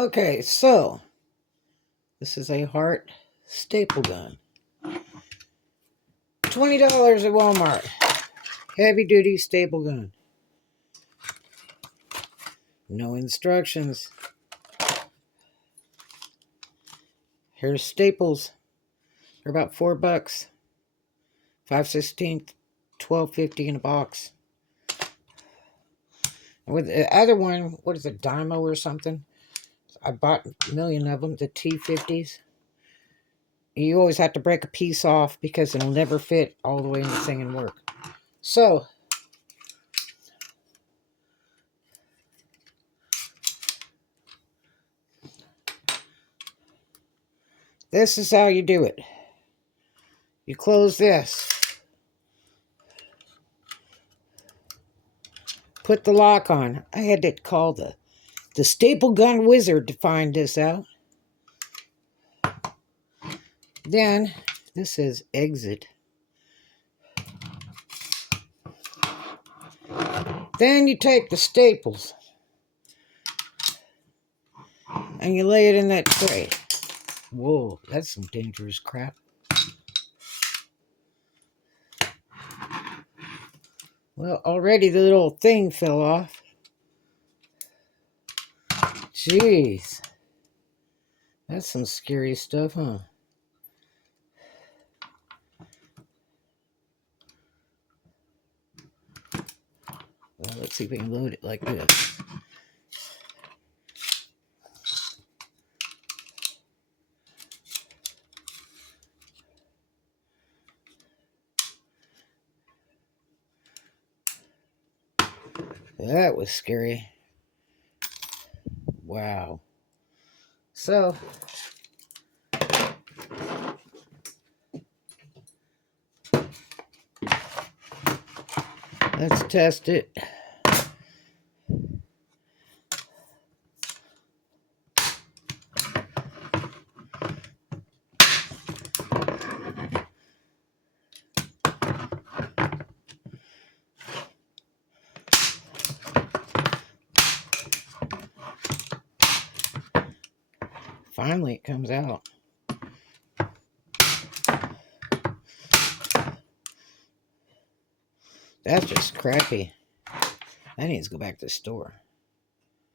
Okay, so this is a Hart staple gun. $20 at Walmart. Heavy duty staple gun. No instructions. Here's staples. They're about $4. 5/16, $12.50 in a box. And with the other one, what is it, Dymo or something? I bought a million of them, the T50s. You always have to break a piece off because it'll never fit all the way in the thing and work. So, this is how you do it. You close this. Put the lock on. I had to call the staple gun wizard to find this out. Then, this says exit. Then you take the staples and you lay it in that tray. Whoa, that's some dangerous crap. Well, already the little thing fell off. Jeez. That's some scary stuff, huh? Well, let's see if we can load it like this. That was scary. Wow. So, let's test it. Finally, it comes out. That's just crappy. I need to go back to the store.